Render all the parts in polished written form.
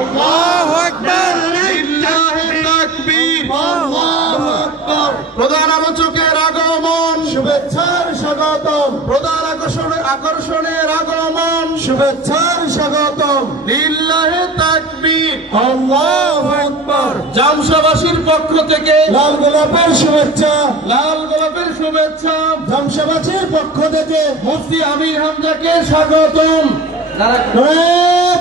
আল্লাহু আকবার, লিল্লাহি তাকবীর, আল্লাহু আকবার। প্রধান আলোচকের আগমন, শুভেচ্ছার স্বাগতম। প্রধান আকর্ষণের আগমন, শুভেচ্ছার স্বাগতম। লিল্লাহি তাকবীর, আল্লাহু আকবার। জামশাবাসীর পক্ষ থেকে লাল গোলাপের শুভেচ্ছা, লাল গোলাপের শুভেচ্ছা। জামশাবাসীর পক্ষ থেকে মুফতি আমির হামজাকে স্বাগতম। নারে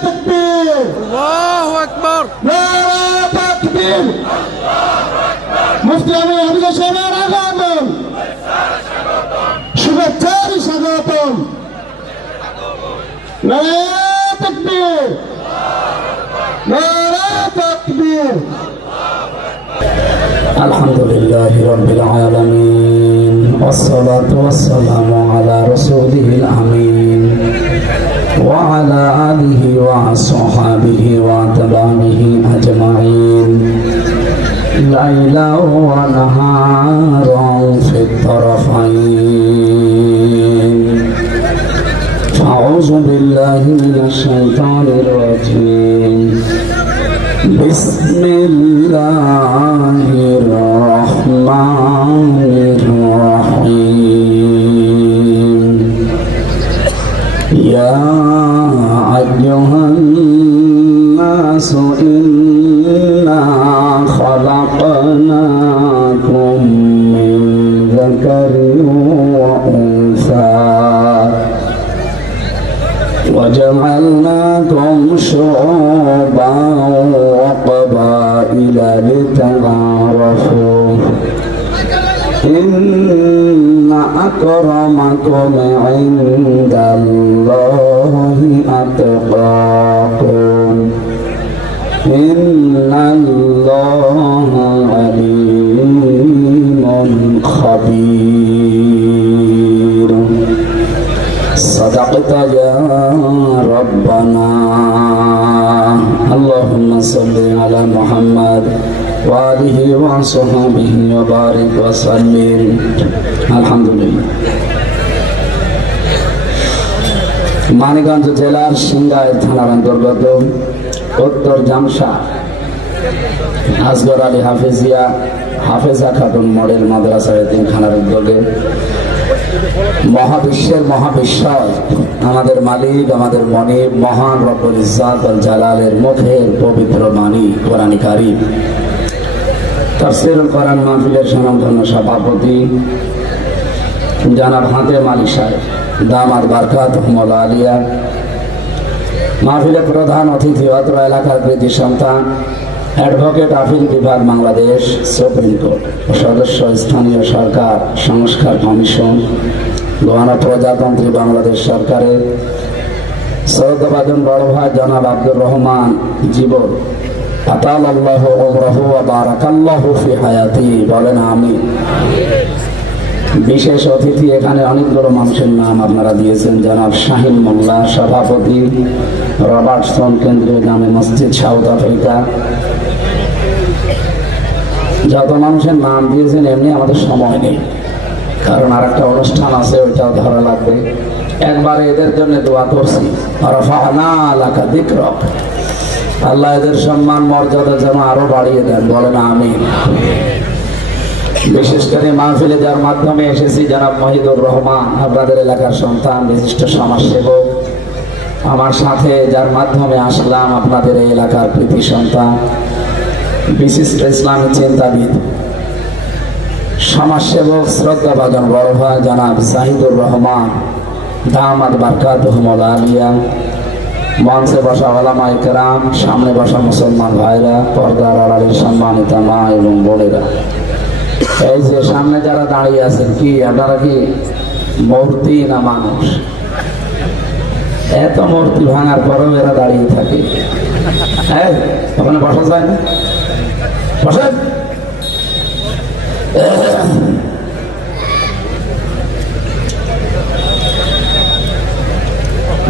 তাকবীর, আল্লাহু আকবার, নারে তাকবীর, আল্লাহু আকবার। মুফতি আমির হামজা সাহেবের আগমন, শুভেচ্ছার স্বাগতম। নারে তাকবীর, নারে তাকবীর। আলহামদুলিল্লাহি রাব্বিল আলামিন, ওয়াসসালাতু ওয়াসসালামু আলা রাসূলিল আমিন ওয়া আলা আলিহি ওয়া আসহাবিহি ওয়া তাবিহি আজমাইন, লাইলাও ওয়া নাহারাও ফিত তারাফাইন। আউযু বিল্লাহি মিনাশ শাইতানির রাজীম। বিসমিল্লাহির রহমানির রহিম। ইয়া আইয়ুহান নাসু ইন্না খালাকনাকুম মিন যাকারিন ওয়া উনসা وجعلناكم شعوبا وقبائل لتعارفوا إن أكرمكم عند الله أتقاكم إن الله عليم خبير. صدقت يا ربنا. اللهم صل على محمد وآله وصحبه وبارك وسلم. الحمد لله. মানিকগঞ্জ জেলার সিংগাই থানার অন্তর্গত উত্তর জামশা আসগর আলী হাফেজা খাতুন মডেল মাদ্রাসা এতিমখানার উদ্যোগে মহাবিশ্বের মহাবিশ্বয় আমাদের মালিক, আমাদের মনিব, মহান রব্বুল ইজ্জাত ওয়াল জালালের মুখের পবিত্র বাণী কোরআন কারীম তাফসীরুল কোরআন মাহফিলের স্বনামধন্য সভাপতি জনাব হাতেম আলী সাহেব দামাত বারকাতুহুল আলিয়া, মাহফিলের প্রধান অতিথি অত্র এলাকার কৃতি সন্তান অ্যাডভোকেট আপিল বিভাগ বাংলাদেশ সুপ্রিম কোর্ট সদস্য, স্থানীয় সরকার সংস্কার কমিশন, গণপ্রজাতন্ত্রী বাংলাদেশ সরকারের শ্রদ্ধাভাজন বড় ভাই জনাব আব্দুর রহমান জীবন, আতালাল্লাহু উমরাহু ওয়া বারাকাল্লাহু ফি হায়াতি, বলেন আমিন। বিশেষ অতিথি এখানে অনেকগুলো মানুষের নাম আপনারা দিয়েছেন। জনাব শাহিন মোল্লা সভাপতি, রবার্টসন কেন্দ্রীয় জামে মসজিদ সাউথ আফ্রিকা। যত মানুষের নাম দিয়েছেন এমনি আমাদের সময় নেই, কারণ আর একটা অনুষ্ঠান আছে, ওইটাও ধরা লাগবে। একবারে এদের জন্য দোয়া করছি, রাফা'না লাকা যিকরাক, আল্লাহ এদের সম্মান মর্যাদা যেন আরো বাড়িয়ে দেন, বলেন আমিন। বিশেষ করে মাহফিলে যার মাধ্যমে এসেছি জনাব মহিদুর রহমান, আপনাদের এলাকার সন্তান, বিশিষ্ট সমাজসেবক। আমার সাথে যার মাধ্যমে আসলাম আপনাদের এই এলাকার কৃতি সন্তান, বিশিষ্ট ইসলামী চিন্তাবিদ, সমাজসেবক, শ্রদ্ধাভাজন বড় ভাই জনাব জাহিদুর রহমান দামাত বারকাতুহুল আলিয়া। মঞ্চে বসা ওলামায়ে কেরাম, সামনে বসা মুসলমান ভাইরা, পর্দার আড়ালের সম্মানিত মা এবং বোনেরা, এই যে সামনে যারা দাঁড়িয়ে আছেন, কি আপনারা কি মূর্তি না মানুষ? এত মূর্তি ভাঙার পরেও এরা দাঁড়িয়ে থাকে। ওখানে বসা যায় না, বসেন।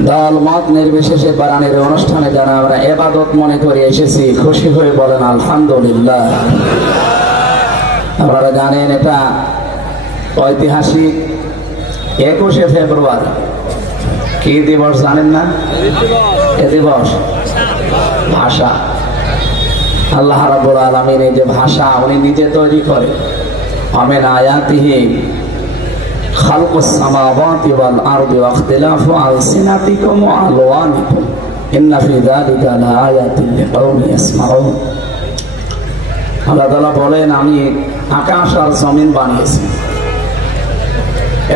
দল মত নির্বিশেষে বারানের অনুষ্ঠানে যারা আমরা ইবাদত মনে করে এসেছি, খুশি হয়ে বলেন আলহামদুলিল্লাহ। আপনারা জানেন এটা ঐতিহাসিক 21শে ফেব্রুয়ারি। কি দিবস জানেন না? এ দিবস ভাষা। আল্লাহ রাব্বুল আলামিন এই যে ভাষা উনি নিজে তৈরি করে। আমিন আয়াতিহি খালকুস সামাওয়াতি ওয়াল আরদি ওয়া ইখতিলাফু আলসিনাতিকুম ওয়া আলওয়ানিকুম ইন্না ফি যালিকা লাআয়াতিন লিকাওমিন ইয়াসমাউন। আল্লাহ তাআলা বলেন, আমি আকাশ আর জমিন বানিয়েছি,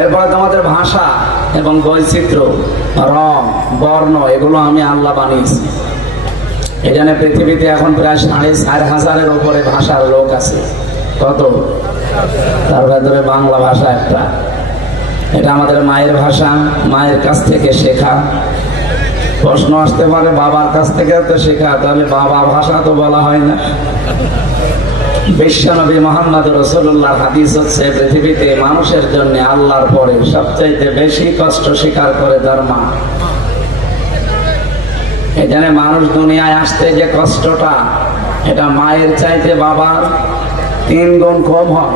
এরপরে তোমাদের ভাষা এবং বৈচিত্র্য, রং, বর্ণ এগুলো আমি আল্লাহ বানিয়েছি। এখানে পৃথিবীতে এখন প্রায় 4,500-এর উপরে ভাষার লোক আছে। কত? তার ভেতরে বাংলা ভাষা একটা। এটা আমাদের মায়ের ভাষা, মায়ের কাছ থেকে শেখা। প্রশ্ন আসতে পারে, বাবার কাছ থেকে তো শেখা, তাহলে বাবা ভাষা তো বলা হয় না। বিশ্বনবী মুহাম্মদ রাসূলুল্লাহর হাদিস হচ্ছে, পৃথিবীতে মানুষের জন্য আল্লাহর পরে সবচাইতে বেশি কষ্ট স্বীকার করে তার মা। এখানে মানুষ দুনিয়ায় আসতে যে কষ্টটা, এটা মায়ের চাইতে বাবার 3 গুণ কম হয়।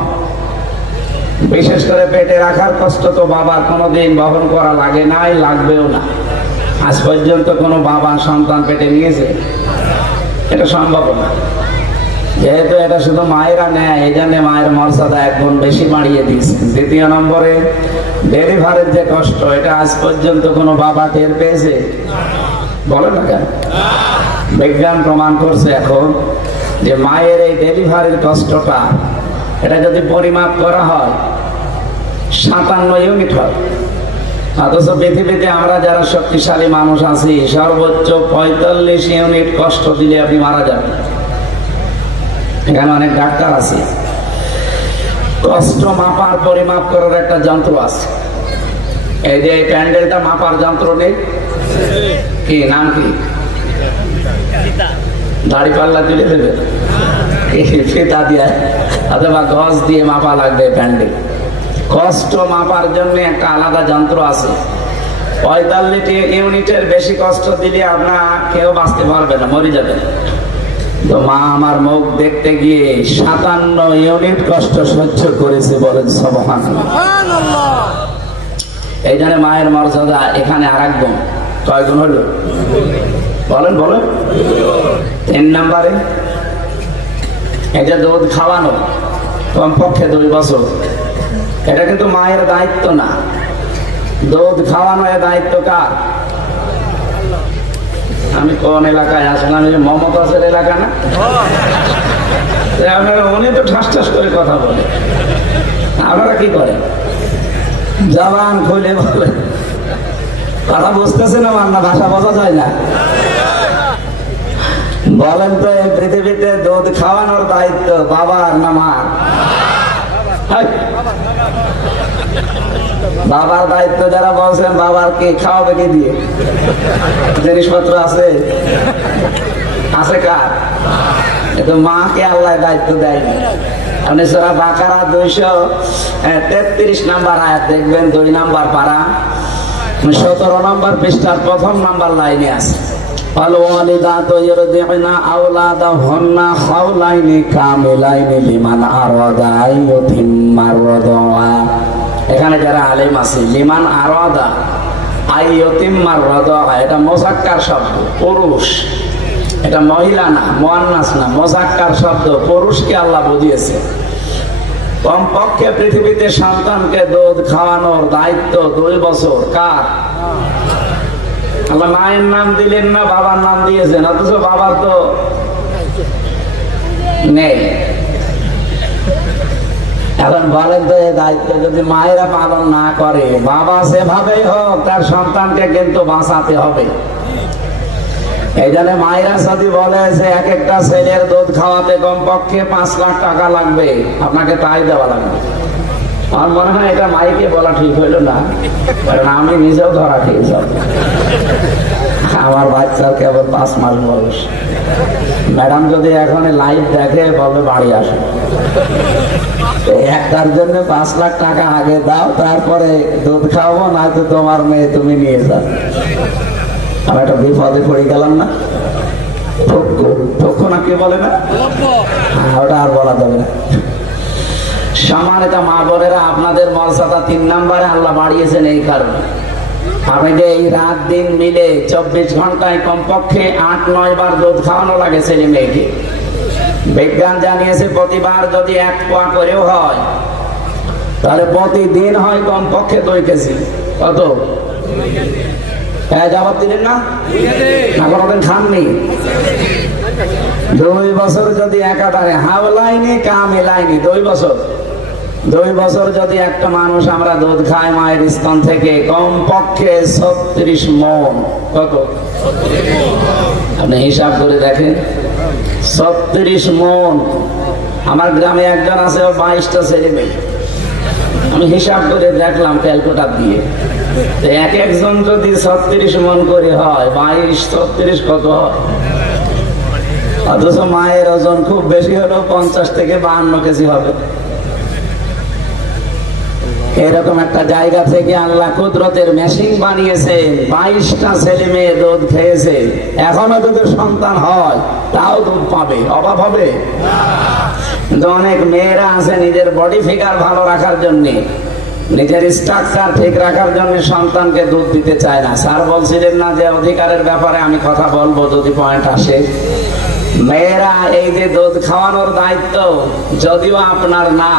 বিশেষ করে পেটে রাখার কষ্ট তো বাবার কোনোদিন বহন করা লাগে নাই, লাগবেও না। আজ পর্যন্ত কোনো বাবা সন্তান পেটে নিয়েছে? এটা সম্ভব না। যেহেতু এটা শুধু মায়েরা নেয়, এই জন্য মায়ের মর্যাদা 1 গুণ বেশি বাড়িয়ে দিয়েছে। দ্বিতীয় নম্বরে, ডেলিভারির যে কষ্ট, এটা আজ পর্যন্ত কোনো বাবা টের পেয়েছে? বলে না কেন? বিজ্ঞান প্রমাণ করছে এখন যে মায়ের এই ডেলিভারির কষ্টটা, এটা যদি পরিমাপ করা হয় 57 ইউনিট হয়। অথচ পৃথিবীতে আমরা যারা শক্তিশালী মানুষ আছি, সর্বোচ্চ 45 ইউনিট কষ্ট দিলে আপনি মারা যাবেন। এখানে অনেক ডাক্তার আছে, কষ্ট মাপার পরিমাপ করার একটা যন্ত্র আছে। এই যে এই প্যান্ডেলটা মাপার যন্ত্র নেই, কি নাম কি? দাড়ি পাল্লা তুলে দেবে, ফিতা দিয়ে অথবা গজ দিয়ে মাপা লাগবে প্যান্ডেল। কষ্ট মাপার জন্য একটা আলাদা যন্ত্র আছে। 45 ইউনিটের বেশি কষ্ট দিলে আপনার কেউ বাঁচতে পারবে না, মরে যাবে। তো মা আমার মুখ দেখতে গিয়ে 57 ইউনিট কষ্ট সহ্য করেছে, বলেন সুবহানাল্লাহ। এই জন্য মায়ের মর্যাদা এখানে আরেক গুণ। কয় গুণ হলো? বলেন বলেন। 3 নম্বরে, এই যে দুধ খাওয়ানো, কমপক্ষে 2 বছর, এটা কিন্তু মায়ের দায়িত্ব না। দুধ খাওয়ানো এর দায়িত্ব কার? আমি কোন এলাকায় আসলাম? মমতাজের এলাকা না? উনি তো ঠাস ঠাস করে কথা বলে, আপনারা কি করেন? জবান খুলে বলে, কথা বুঝতেছেন আমার না? ভাষা বোঝা যায় না? বলেন তো, এই পৃথিবীতে দুধ খাওয়ানোর দায়িত্ব বাবার না মার? বাবার দায়িত্ব যারা বলছেন, বাবার কে খাওয়াবে কি দিয়ে? জিনিসপত্র আছে, আছে কার? কিন্তু মাকে আল্লাহ দায়িত্ব দেয়নি। আপনি সূরা বাকারা 233 নম্বর আয়াত দেখবেন, 2 নম্বর পারা, 17 নম্বর পৃষ্ঠার 1ম নম্বর লাইনে আছে, আল-ওয়ালিদাতু ইরদি'না আওলাদাহুন্না হাওলাইনি কামিলাইনি লিমান আরাদা আইয়ুতিম্মার রাদা। এখানে যারা আলেম আছে, লিমান আরাদা আইয়ুতিম্মার রাদা, এটা মুযাক্কার শব্দ, পুরুষ। এটা মহিলা না, মুয়ান্নাস না, মুযাক্কার শব্দ, পুরুষকে আল্লাহ বুঝিয়েছে। কমপক্ষে পৃথিবীতে সন্তানকে দুধ খাওয়ানোর দায়িত্ব 2 বছর কার? আল্লাহ মায়ের নাম দিলেন না, বাবার নাম দিয়েছেন, অথচ বাবা তো নেই। এখন বলেন তো, এই দায়িত্ব যদি মায়েরা পালন না করে, বাবা যেভাবেই হোক তার সন্তানকে কিন্তু বাঁচাতে হবে। এই জন্য মায়েরা যদি বলে যে এক একটা ছেলের দুধ খাওয়াতে কমপক্ষে 5 লাখ টাকা লাগবে, আপনাকে তাই দেওয়া লাগবে। আমার মনে হয় এটা মাইকে বলা ঠিক হইল না, কারণ আমি নিজেও ধরা খেয়েছি। আমার বাচ্চার কেবল 5 মাস বয়স। ম্যাডাম যদি এখন লাইভ দেখে, বলবে বাড়ি আসো, একটার জন্য 5 লাখ টাকা আগে দাও, তারপরে দুধ খাওয়াবো, না তো তোমার মেয়ে তুমি নিয়ে যাও। আমি একটা বিপদে পড়ে গেলাম না? পক্ষ না কে বলে না, ওটা আর বলা যাবে না। সম্মানিত মা বোনেরা, আপনাদের মর্যাদা 3 নম্বরে আল্লাহ বাড়িয়েছেন এই কারণে, আপনাকে এই রাত দিন মিলে 24 ঘন্টায় কমপক্ষে 8-9 বার দুধ খাওয়ানো লাগে ছেলে মেয়েকে। বিজ্ঞান জানিয়েছে প্রতিবার যদি 1 পোয়া করেও হয় তাহলে প্রতিদিন হয় কমপক্ষে 2 কেজি। কত? জবাব দিলেন না? কোনোদিন খাননি? 2 বছর যদি একাধারে হাওলাইনি কামিলাইনি 2 বছর যদি একটা মানুষ আমরা দুধ খাই মায়ের স্তন থেকে কমপক্ষে 36 মণ। কত? আপনি হিসাব করে দেখেন, 36 মণ। আমার গ্রামে একজন আছে, 22টা ছেলে মেয়ে। আমি হিসাব করে দেখলাম ক্যালকুলেটর দিয়ে, এক একজন যদি 36 মণ করে হয়, 22-36 কত হয়? অথচ মায়ের ওজন খুব বেশি হলেও 50 থেকে 52 কেজি হবে। এরকম একটা জায়গা থেকে আল্লাহ কুদরতের মেশিন বানিয়েছে। 22টা ছেলে মেয়ে দুধ খেয়েছে, এখনো দুধের সন্তান হয়, তাও দুধ পাবে, অভাব হবে? অনেক মেয়েরা আছে নিজের বডি ফিগার ভালো রাখার জন্য, নিজের স্ট্রাকচার ঠিক রাখার জন্য সন্তানকে দুধ দিতে চায় না। স্যার বলছিলেন না যে অধিকারের ব্যাপারে আমি কথা বলবো যদি পয়েন্ট আসে। মেয়েরা এই যে দুধ খাওয়ানোর দায়িত্ব যদিও আপনার না,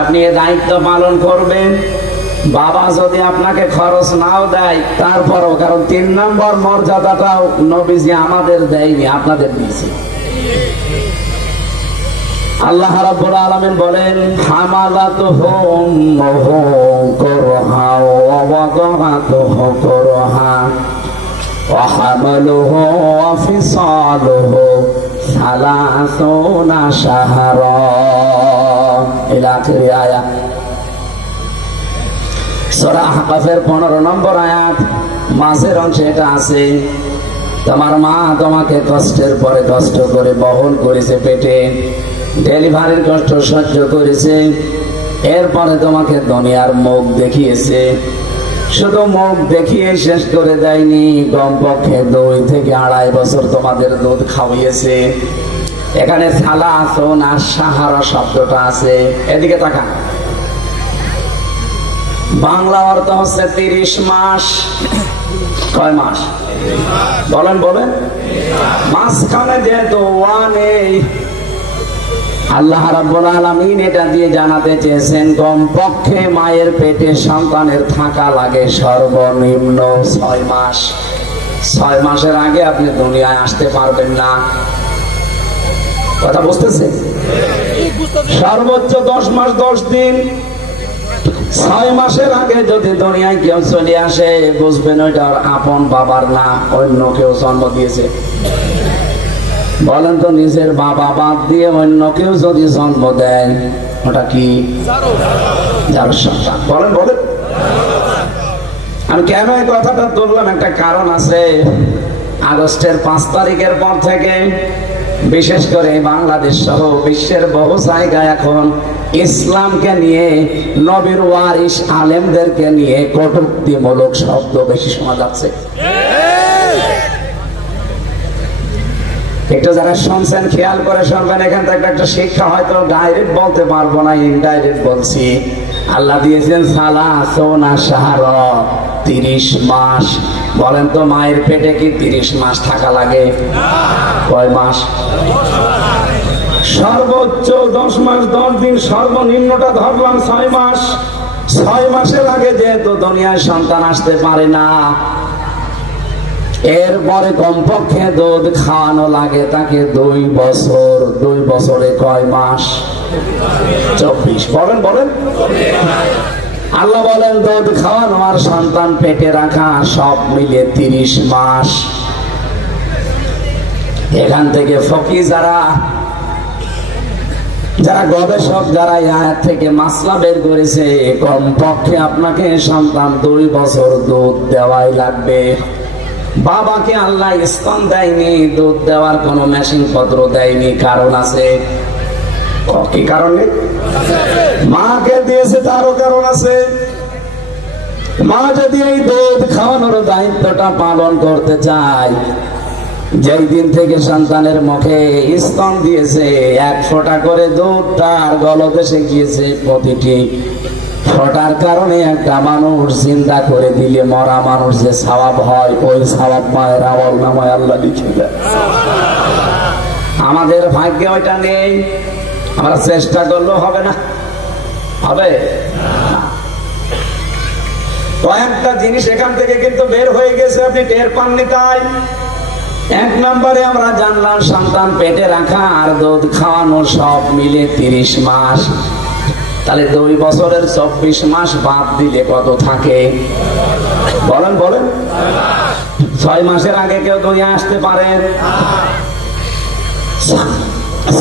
আপনি এই দায়িত্ব পালন করবেন। বাবা যদি আপনাকে খরচ নাও দেয় তারপরও, কারণ 3 নম্বর মর্যাদাটাও নবীজি আমাদের দেয়নি, আপনাদের দিয়েছে। আল্লাহ রাব্বুল আলামিন বলেন, হামালাতুহু উম্মুহু কুরহা ওয়া ওয়াদাআতুহু কুরহা ওয়া হামালুহু ওয়া ফিসালুহু 30 শাহরা ইলা আখির আয়াত। সূরা আহকাফের 15 নম্বর আয়াত মাঝের অংশে এটা আছে। তোমার মা তোমাকে কষ্টের পরে কষ্ট করে বহন করেছে, পেটে ডেলিভারির কষ্ট সহ্য করেছে, এরপরে তোমাকে দুনিয়ার মুখ দেখিয়েছে। শুধু মুখ দেখিয়ে শেষ করে দেয়নি, কমপক্ষে 2 থেকে 2.5 বছর তোমাদের দুধ খাওয়িয়েছে। এখানে সালাসুনা শাহরা শব্দটা আছে, এদিকে তাকান। বাংলা অর্থ হচ্ছে 30 মাস। কয় মাস? বলেন বলেন। মাঝখানে যেহেতু নেই, আল্লাহ রাব্বুল আলামিন এটা দিয়ে জানাতে চেয়েছেন কমপক্ষে মায়ের পেটে সন্তানের থাকা লাগে সর্বনিম্ন 6 মাস। 6 মাসের আগে আপনি দুনিয়ায় আসতে পারবেন না। কথা বুঝতেছেন? সর্বোচ্চ 10 মাস 10 দিন। 6 মাসের আগে যদি দুনিয়ায় কেউ চলে আসে, বুঝবেন ওইটা আপন বাবার না, অন্য কেউ জন্ম দিয়েছে। বলেন তো, নিজের বাবা বাদ দিয়ে অন্য কেউ যদি জন্ম দেয় ওটা কি? যার সন্তান। বলেন বলেন। আমি কেন এই কথাটা তুললাম, একটা কারণ আছে। আগস্টের 5 তারিখের পর থেকে বিশেষ করে বাংলাদেশ সহ বিশ্বের বহু জায়গায় এখন ইসলামকে নিয়ে, নবীর ওয়ারিস আলেমদেরকে নিয়ে কটূক্তিমূলক শব্দ বেশি শোনা যাচ্ছে। একটু যারা শুনছেন খেয়াল করে শুনবেন, এখান থেকে একটা শিক্ষা হয়তো ডাইরেক্ট বলতে পারবো না, ইনডাইরেক্ট বলছি। আল্লাহ দিয়েছেন সালাসুনা শাহরা, 30 মাস। বলেন তো, মায়ের পেটে কি 30 মাস থাকা লাগে? কয় মাস? সর্বোচ্চ 10 মাস 10 দিন, সর্বনিম্নটা ধরলাম 6 মাস। 6 মাসের আগে যেহেতু দুনিয়ায় সন্তান আসতে পারে না, এরপরে কমপক্ষে দুধ খাওয়ানো লাগে তাকে 2 বছর। 2 বছরে কয় মাস? 24। বলেন বলেন। আল্লাহ বলেন দুধ খাওয়ানো আর সন্তান পেটে রাখা সব মিলে 30 মাস। এখান থেকে ফকি যারা গবেষক যারা এই আয়াত থেকে মাসলা বের করেছে, কমপক্ষে আপনাকে সন্তান 2 বছর দুধ দেওয়াই লাগবে। বাবাকে আল্লাহ স্তন দেয়নি, দুধ দেওয়ার কোন মেশিন পত্র দেয়নি, কারণ আছে। কি কারণে? মাকে দিয়েছে তারও কারণ আছে। মা যদি এই দুধ খাওয়ানোর দায়িত্বটা পালন করতে চায়, যেই দিন থেকে সন্তানের মুখে স্তন দিয়েছে, 1 ফোঁটা করে দুধ তার গলদেশে গিয়েছে, প্রতিটি ফোটার কারণে একটা মানুষ চিন্তা করে দিলে মরা মানুষ যে সওয়াব হয়, ওই সওয়াব মায়ের আমল নামায় আল্লাহ লিখে দেয়। আমাদের ভাগ্যে ওইটা নেই, আমরা চেষ্টা করলেও হবে না, হবে কয়েকটা জিনিস এখান থেকে কিন্তু বের হয়ে গেছে, আপনি টের পাননি। তাই 1 নম্বরে আমরা জানলাম সন্তান পেটে রাখা আর দুধ খাওয়ানো সব মিলে 30 মাস। তাহলে 2 বছরের 24 মাস বাদ দিলে কত থাকে বলেন বলেন? 6 মাসের আগে কেউ দুনিয়া আসতে পারে?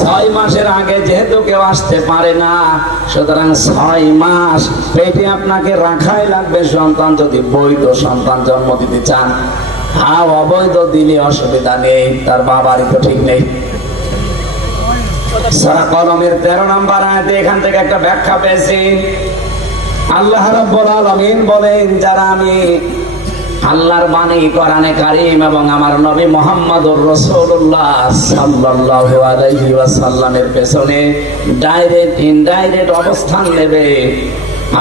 6 মাসের আগে যেহেতু কেউ আসতে পারে না, সুতরাং 6 মাস পেটে আপনাকে রাখাই লাগবে সন্তান, যদি বৈধ সন্তান জন্ম দিতে চান। হ্যাঁ, অবৈধ দিলে অসুবিধা নেই, তার বাবারই তো ঠিক নেই। সূরা কলমের 13 নম্বর আয়াতে এখান থেকে একটা ব্যাখ্যা পেয়েছি। আল্লাহ রাব্বুল আলামিন বলেন, যারা আমি আল্লাহর বাণী কোরআনে কারীম এবং আমার নবী মুহাম্মদুর রাসূলুল্লাহ সাল্লাল্লাহু আলাইহি ওয়াসাল্লামের পেছনে ডাইরেক্ট ইনডাইরেক্ট অবস্থান নেবে,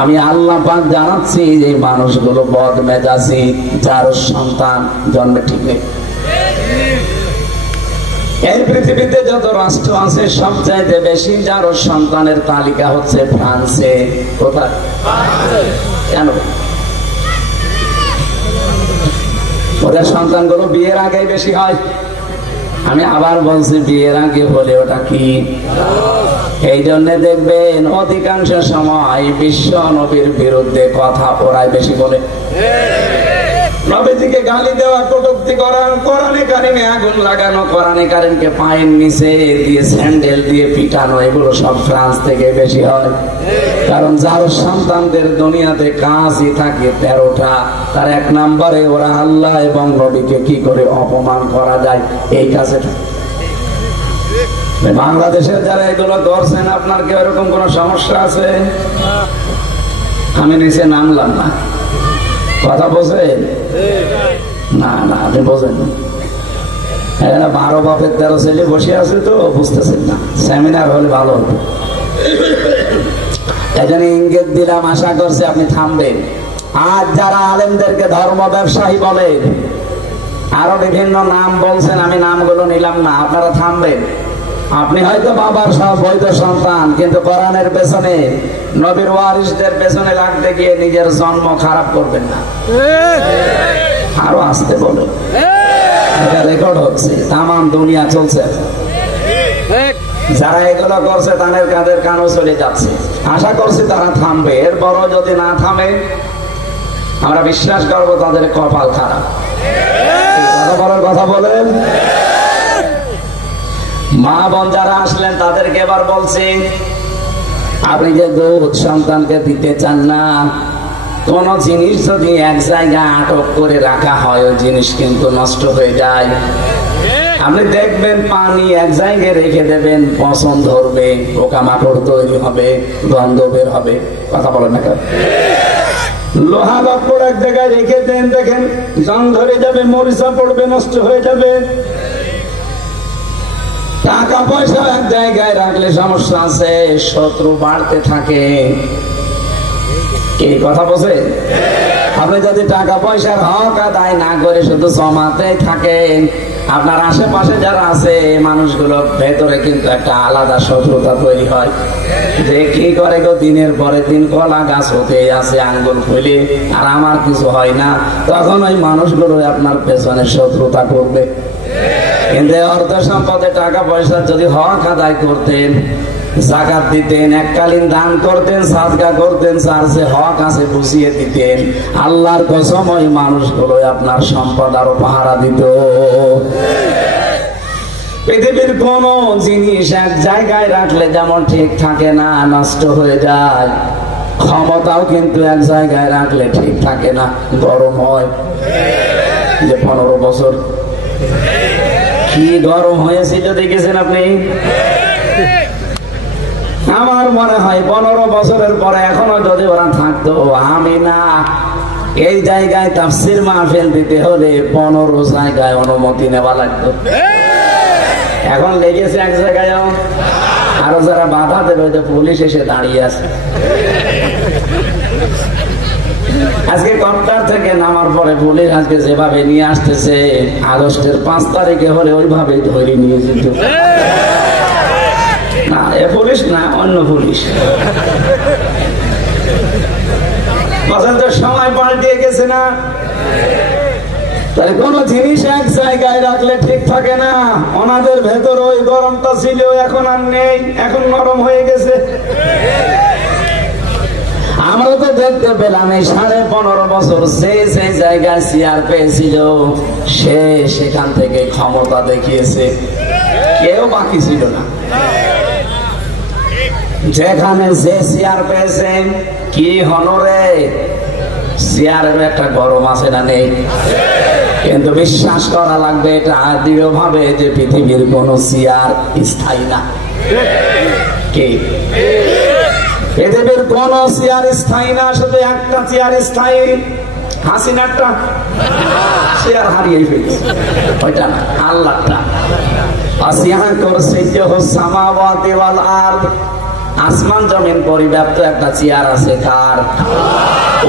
আমি আল্লাহ পাক জানাচ্ছি যে মানুষগুলো বদমেজাজি, যার সন্তান জন্মে ঠিক নেই। এই পৃথিবীতে যত রাষ্ট্র আছে সবচাইতে বেশি যার সন্তানের তালিকা হচ্ছে ফ্রান্সে। কোথায়? কেন? ওদের সন্তানগুলো বিয়ের আগে বেশি হয়। আমি আবার বলছি, বিয়ের আগে হলে ওটা কি? এই জন্য দেখবেন অধিকাংশ সময় বিশ্ব নবীর বিরুদ্ধে কথা ওরাই বেশি বলে। নবীজিকে গালি দেওয়া, কটূক্তি করা, কোরআনে কারিমে আগুন লাগানো, কোরআনে কারিমকে পায়ের নিচে দিয়ে স্যান্ডেল দিয়ে পিটানো, এগুলো সব ফ্রান্স থেকে বেশি হয়। কারণ যার সন্তানদের দুনিয়াতে কাজই থাকে 13টা, তার 1 নম্বরে ওরা আল্লাহ এবং নবীকে কি করে অপমান করা যায় এই কাজে। বাংলাদেশের যারা এগুলো করছেন, আপনার কি এরকম কোন সমস্যা আছে? আমি নিচে নামলাম না, কথা বোঝেন না? না, আপনি বোঝেন না। 12 বাপের 13 ছেলে বসে আছে তো বুঝতেছেন না। সেমিনার হলে ভালো হতো। এজন্য ইঙ্গিত দিলাম, আশা করছি আপনি থামবেন। আজ যারা আলেমদেরকে ধর্ম ব্যবসায়ী বলেন, আরো বিভিন্ন নাম বলছেন, আমি নামগুলো নিলাম না, আপনারা থামবেন। আপনি হয়তো বাবার সব বৈধ সন্তান, কিন্তু কোরআনের পেছনে, নবীর ওয়ারিসদের পেছনে লাগতে গিয়ে নিজের জন্ম খারাপ করবেন না। আরো আসতে বলে, এটা রেকর্ড হচ্ছে, তাম দুনিয়া চলছে। যারা এগুলো করছে তাদের কাদের কানও চলে যাচ্ছে। আশা করছি তারা থামবে। এরপরও যদি না থামে, আমরা বিশ্বাস করবো তাদের কপাল খারাপ। কথা বলার কথা বলেন। মা বোন যারা আসলেন তাদেরকে এবার বলছি, আপনি যে দুধ সন্তানকে দিতে চান না, কোন জিনিস যদি এক জায়গায় আটক করে রাখা হয়, ওই জিনিস কিন্তু নষ্ট হয়ে যায়। আপনি দেখবেন পানি এক জায়গায় রেখে দেবেন, পচন ধরবে, পোকামাকড় তৈরি হবে, গন্ধ বের হবে। কথা বলেন না কেন? লোহা কাপড় এক জায়গায় রেখে দেন, দেখেন জং ধরে যাবে, মরিচা পড়বে, নষ্ট হয়ে যাবে। টাকা পয়সা এক জায়গায় রাখলে সমস্যা আছে, শত্রু বাড়তে থাকে। কি কথা বলছে? আপনি যদি টাকা পয়সার হক আদায় না করে শুধু জমাতেই থাকেন, আপনার আশেপাশে যারা আছে মানুষগুলো ভেতরে কিন্তু একটা আলাদা শত্রুতা তৈরি হয়, যে কি করে গো দিনের পরে দিন কলা গাছ হতে আছে আঙ্গুল ফুলে, আর আমার কিছু হয় না। তখন ওই মানুষগুলো আপনার পেছনে শত্রুতা করবে। কিন্তু অর্থ সম্পদে টাকা পয়সা যদি হক আদায় করতেন, যাকাত দিতেন, এককালীন দান করতেন, সাদকা করতেন, চার্চে হক আছে বুঝিয়ে দিতেন, আল্লাহর কসম ওই মানুষগুলো আপনার সম্পদ আরো পাহারা দিত। পৃথিবীর কোন জিনিস এক জায়গায় রাখলে যেমন ঠিক থাকে না, নষ্ট হয়ে যায়, ক্ষমতাও কিন্তু এক জায়গায় রাখলে ঠিক থাকে না, গরম হয়। যে 15 বছর কি গরম হয়েছিল দেখেছেন আপনি? আমার মনে হয় 15 বছরের পরে এখনো যদি ওরা থাকতো, আমি না এই জায়গায় তাফসীর মাহফিল দিতে হলে 15 জায়গায় অনুমতি নেওয়া লাগতো। এখন লেগেছে এক জায়গায়, আরো যারা বাধা দেবে, পুলিশ এসে দাঁড়িয়ে আছে। আজকে কপ্টার থেকে নামার পরে পুলিশ আজকে যেভাবে নিয়ে আসতেছে, আগস্টের 5 তারিখে হলে ওইভাবে ধরে নিয়ে যেত। না, এ পুলিশ না, অন্য পুলিশ। বসন্ত সময় পাল্টিয়ে গেছে না? তাহলে কোন জিনিস এক জায়গায় রাখলে ঠিক থাকে না। ওনাদের ভেতর ওই গরমটা ছিল, এখন আর নেই, এখন নরম হয়ে গেছে। আমরা তো দেখতে পেলাম এই 15.5 বছর সেই জায়গায় চেয়ার পেয়েছিল, সে সেখান থেকে ক্ষমতা দেখিয়েছে, কেউ বাকি ছিল না। যেখানে যে চেয়ার পেয়েছেন, কি হনরে, চেয়ারের একটা গরম আছে না নেই? কিন্তু বিশ্বাস করা লাগবে এটা দৃঢ় ভাবে যে পৃথিবীর কোন চেয়ার স্থায়ী না। কি পৃথিবীর কোন চেয়ার স্থায়ী না? শুধু একটা চেয়ার স্থায়ী, হাসিনাটা চেয়ার হারিয়ে ফেলছে, ওইটা না, আল্লাহটা। আসিয়া করছে সামাওয়াতি ওয়াল আরদ, আসমান জমিন পরিব্যাপ্ত একটা চেয়ার আছে, কার?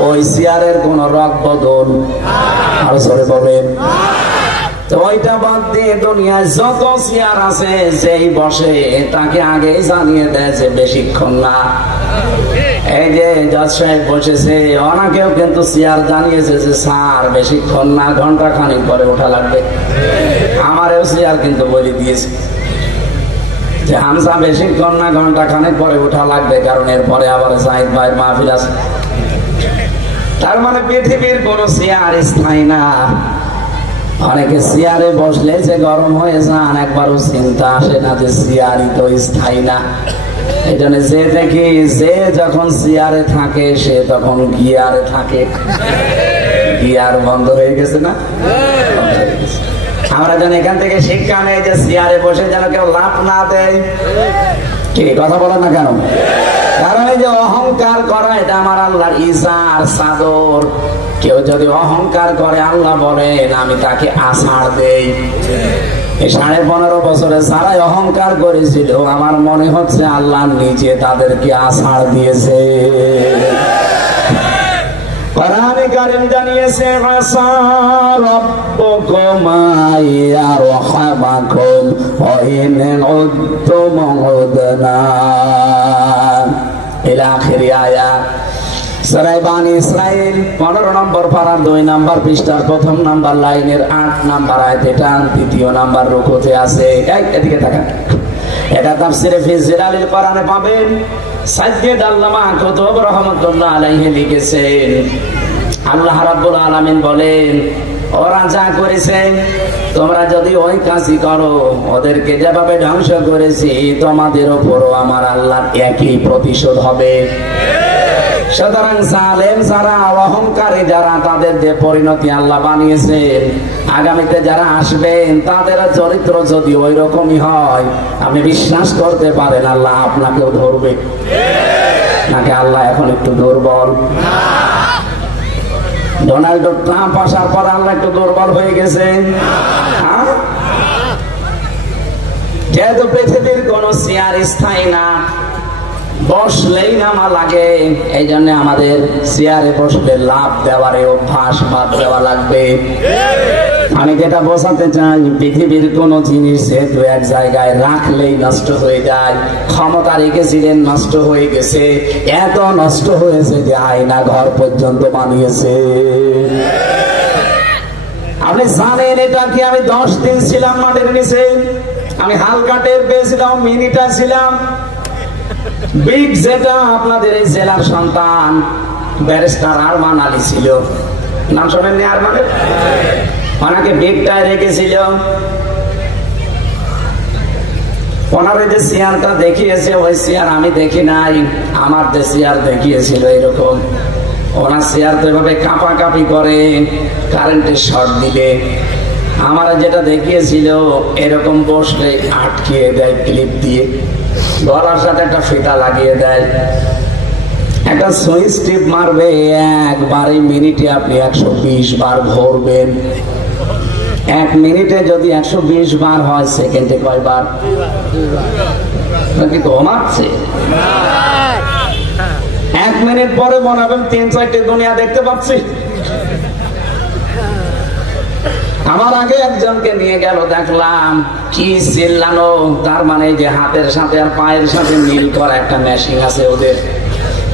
ওই চেয়ারের কোন রক বদল আর সরে বলেন তো ওইটা বাদ দিয়ে দুনিয়ায় যত চেয়ার আছে, যেই বসে তাকে আগেই জানিয়ে দেয় যে বেশিক্ষণ না। এই যে জজ সাহেব বসেছে, ওনাকেও কিন্তু চেয়ার জানিয়েছে যে স্যার বেশিক্ষণ না, ঘন্টা খানিক পরে ওঠা লাগবে। আমারও চেয়ার কিন্তু বলে দিয়েছে যে হামসা বেশিক্ষণ না, ঘন্টা খানিক পরে ওঠা লাগবে, কারণ এরপরে আবার জাহিদ ভাইয়ের মাহফিল আছে। তার মানে পৃথিবীর কোন চেয়ার স্থায়ী না। অনেকে চেয়ারে বসলে যে গরম হয়ে যান, একবারও চিন্তা আসে না যে চেয়ারই তো স্থায়ী না। এই জন্য যে দেখি যে যখন চেয়ারে থাকে সে তখন গিয়ারে থাকে। গিয়ার বন্ধ হয়ে গেছে না? আমরা যেন এখান থেকে শিক্ষা নেই যে চেয়ারে বসে যেন কেউ লাভ না দেয়। কি কথা বলেন না কেন? কারণ এই যে অহংকার করা, এটা আমার আল্লাহর ইজার চাদর। কেউ যদি অহংকার করে, আল্লাহ বলেন আমি তাকে আছাড় দেই। এই 15.5 বছরে যারাই অহংকার করেছিল, আমার মনে হচ্ছে আল্লাহ নিজে তাদেরকে আছাড় দিয়েছে। কোরআনে কারীম জানিয়েছে, আসা রাব্বুকুম ইয়ারহামাকুম ওয়া ইন উদ্তুম উদনা ইলা আখিরি আয়াত। সূরা বানী ইসরাঈল 15 নম্বর পারা 2 নম্বর পৃষ্ঠার 1 নম্বর লাইনের 8 নম্বর আয়াত, এটা 2 নম্বর রুকুতে আছে। এদিকে তাকান, এটা তাফসীরে ফি জিলালিল কোরআনে পাবেন। সাইয়্যিদ আল্লামা কুতুব রাহমাতুল্লাহ আলাইহি লিখেছেন, আল্লাহ রাব্বুল আলামিন বলেন, ওরা যা করেছে তোমরা যদি ওই কাজই করো, ওদেরকে যেভাবে ধ্বংস করেছি তোমাদের উপরও আমার আল্লাহর একই প্রতিশোধ হবে। সুতরাং জালেম যারা, অহংকারী যারা, তাদের যে পরিণতি আল্লাহ বানিয়েছেন, আগামীতে যারা আসবেন তাদের চরিত্র যদি ওই রকমই হয়, আপনি বিশ্বাস করতে পারেন আল্লাহ আপনাকেও ধরবে। নাকি আল্লাহ এখন একটু দুর্বল? ডোনাল্ড ট্রাম্প আসার পর আল্লাহ একটু দুর্বল হয়ে গেছে? যেহেতু পৃথিবীর কোন চেয়ার স্থায়ী না, বসলেই নামা লাগে, এই জন্য আমাদের চেয়ারে বসলে লাভ দেওয়ার অভ্যাস বাদ দেওয়া লাগবে। আমি যেটা বোঝাতে চাই, পৃথিবীর কোন জিনিস যেহেতু এক জায়গায় রাখলেই নষ্ট হয়ে যায়, ক্ষমতা রেখেছিলেন নষ্ট হয়ে গেছে, এত নষ্ট হয়েছে যে আয়না ঘর পর্যন্ত বানিয়েছে। আপনি জানেন এটা কি? আমি 10 দিন ছিলাম মাঠের নিচে, আমি হালকা টের পেয়েছিলাম, মিনিটা ছিলাম। বিগ যেটা আপনাদের এই জেলার সন্তান ব্যারিস্টার আরমান আলী ছিল, নাম শোনেননি আরমানের? ওনাকে বিগটায় রেখেছিল। ওনার যে চেয়ারটা দেখিয়েছে, ওই চেয়ার আমি দেখি নাই, আমার যে চেয়ার দেখিয়েছিল এরকম। ওনার চেয়ার তো এভাবে কাঁপাকাঁপি করে কারেন্টের শর্ট দিলে। আমার যেটা দেখিয়েছিল এরকম বসলে আটকিয়ে দেয় ক্লিপ দিয়ে, গলার সাথে একটা ফিতা লাগিয়ে দেয়, একটা সুইচ টিপ মারবে, একবারে মিনিটে আপনি 120 বার ঘুরবেন। 1 মিনিটে যদি 120 বার হয়, সেকেন্ডে কয়বার? নাকি কমাচ্ছে? 1 মিনিট পরে মনে হবে 3-4টি দুনিয়া দেখতে পাচ্ছি। আমার আগে একজনকে নিয়ে গেল, দেখলাম কি চিল্লানো, তার মানে যে হাতের সাথে আর পায়ের সাথে মিল করা একটা মেশিন আছে ওদের,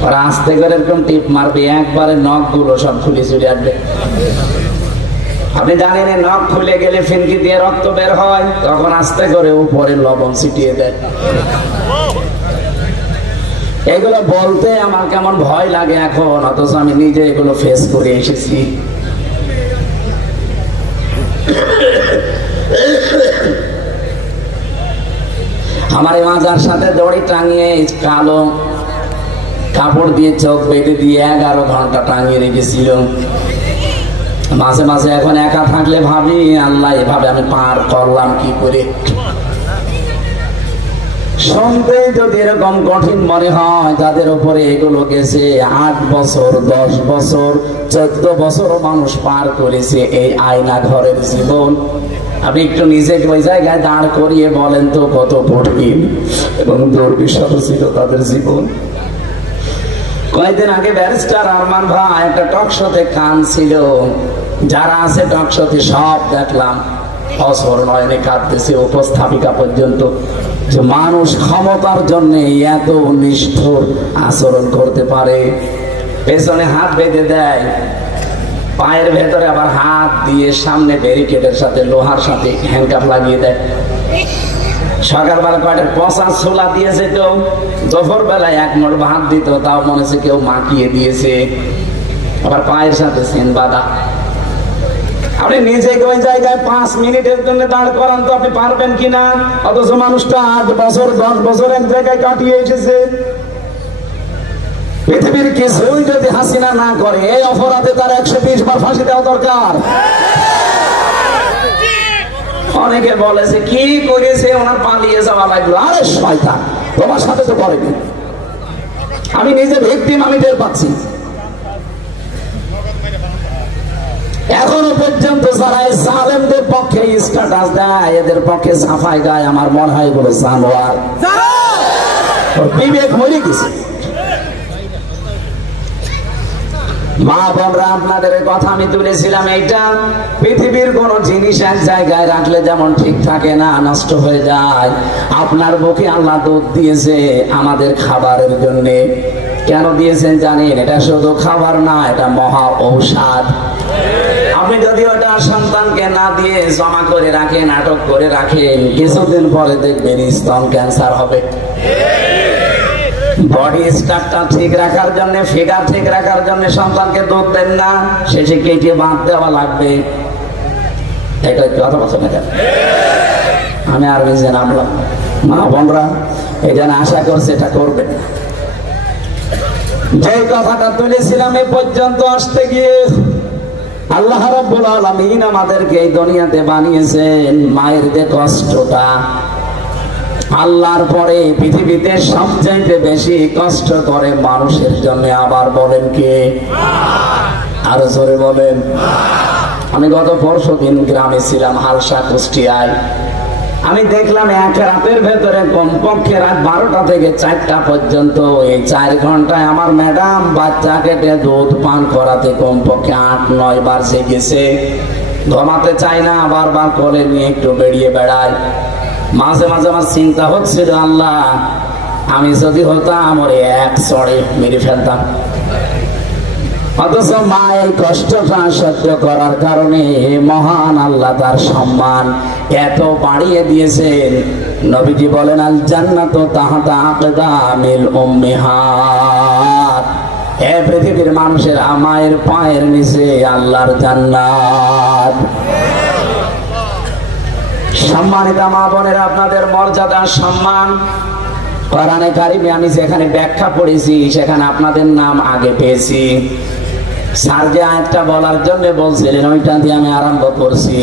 ওরা আস্তে করে এরকম টিপ মারবে, একবারে নখ গুলো সব খুলে চলে আসবে। আপনি জানেন নখ খুলে গেলে ফিনকি দিয়ে রক্ত বের হয়, তখন আস্তে করে উপরে লবণ ছিটিয়ে দেয়। এগুলো বলতে আমার কেমন ভয় লাগে এখন, অথচ আমি নিজে এগুলো ফেস করে এসেছি। আমার এই মাজার সাথে দড়ি টাঙিয়ে কালো কাপড় দিয়ে চোখ বেঁধে দিয়ে 11 ঘন্টা টাঙিয়ে রেখেছিল। মাঝে মাঝে এখন একা থাকলে ভাবি, আল্লাহ এভাবে আমি পার করলাম কি করে। শুনতে যদি এরকম কঠিন মনে হয়, যাদের উপরে এগুলো গেছে 8 বছর 10 বছর 14 বছর মানুষ পার করেছে এই আয়না ঘরের জীবন। আপনি একটু নিজেকে ওই জায়গায় দাঁড় করিয়ে বলেন তো কত কঠিন এবং দুর্বিষহ ছিল তাদের জীবন। কয়েকদিন আগে ব্যারিস্টার আরমান ভাই একটা টক শোতে কাঁদছিল, যারা আছে টক শোতে সব দেখলাম অসর নয়নে কাঁদতেছে, উপস্থাপিকা পর্যন্ত, যে মানুষ ক্ষমতার জন্য এত নিষ্ঠুর আচরণ করতে পারে। পেছনে হাত বেঁধে দেয়, পায়ের ভেতরে আবার হাত দিয়ে সামনে ব্যারিকেডের সাথে লোহার সাথে হ্যান্ডকাপ লাগিয়ে দেয়। সকালবেলা কয়টা পচা ছোলা দিয়েছে কেউ, দুপুর বেলায় 1 মুঠ ভাত দিত, তাও মনে হচ্ছে কেউ মাখিয়ে দিয়েছে, আবার পায়ের সাথে সেন বাঁধা। আপনি নিজেকে ওই জায়গায় 5 মিনিটের জন্য দাঁড় করান তো আপনি পারবেন কিনা? অথচ মানুষটা 8 বছর 10 বছর এক জায়গায় কাটিয়ে এসেছে। পৃথিবীর কিছুই যদি হাসিনা না করে, এই অপরাধে তার 120 বার ফাঁসি দেওয়া দরকার। অনেকে বলেছে কি করেছে, ওনার পালিয়ে যাওয়া লাগলো। আরে শয়তান, তোমার সাথে তো করেনি, আমি নিজে ভিকটিম, আমি টের পাচ্ছি। এখনো পর্যন্ত যারা জালেমদের পক্ষে স্ট্যাটাস দেয়, এদের পক্ষে সাফাই গায়, আমার মনে হয় এগুলো জানোয়ার, বিবেক মরে গেছে। মা বোনরা, আপনাদের কথা আমি তুলেছিলাম এইটা, পৃথিবীর কোন জিনিস এক জায়গায় রাখলে যেমন ঠিক থাকে না, নষ্ট হয়ে যায়। আপনার বুকে আল্লাহ দুধ দিয়েছে আমাদের খাবারের জন্য। কেন দিয়েছেন জানেন? এটা শুধু খাবার না, এটা মহা ঔষধ। আপনি যদি ওটা সন্তানকে না দিয়ে জমা করে রাখেন, আটক করে রাখেন, কিছুদিন পরে দেখবেন স্তন ক্যান্সার হবে। বডি স্ট্রাকচার ঠিক রাখার জন্য, ফিগার ঠিক রাখার জন্য সন্তানকে দুধ দেন না, শেষে কেটে বাঁধ দেওয়া লাগবে। কথা বলছেন না? আমি আর নিজে নামলাম। মা বোনরা, এই জন্য আশা করছে এটা করবেন। যে কথাটা তুলেছিলাম এ পর্যন্ত আসতে গিয়ে আল্লাহ রাব্বুল আলামিন আমাদেরকে এই দুনিয়াতে বানিয়েছেন মায়ের যে কষ্টটা, আল্লাহর পরে পৃথিবীতে সবচাইতে বেশি কষ্ট করে মানুষের জন্য। আবার বলেন কে? আরো জোরে বলেন। আমি গত পরশুদিন গ্রামে ছিলাম, হালসা কুষ্টিয়ায়। আমি দেখলাম এক রাতের ভেতরে কমপক্ষে রাত 12টা থেকে 4টা পর্যন্ত এই 4 ঘন্টায় আমার ম্যাডাম বাচ্চাকে দুধ পান করাতে কমপক্ষে 8-9 বার জেগেছে। ঘুমাতে চায় না, বারবার কোলে নিয়ে একটু বেরিয়ে বেড়ায়। মাঝে মাঝে আমার চিন্তা হচ্ছিল, আল্লাহ আমি যদি হতাম ওরে এক চড়ে মেরে ফেলতাম। অথচ মা এই কষ্টটা সহ্য করার কারণে মহান আল্লাহ তার সম্মান এত বাড়িয়ে দিয়েছেন। নবীজি বলেন, আল জান্নাতু তাহতা আকদামিল উম্মাহাত। হে পৃথিবীর মানুষের, মায়ের পায়ের নিচে আল্লাহর জান্নাত। সম্মানিত মা বোনেরা, আপনাদের মর্যাদা সম্মান কোরআনে কারিমে আমি যেখানে ব্যাখ্যা পড়েছি সেখানে আপনাদের নাম আগে পেয়েছি। স্যার যে আয়াতটা বলার জন্য বলছিলেন, ওইটা দিয়ে আমি আরম্ভ করছি।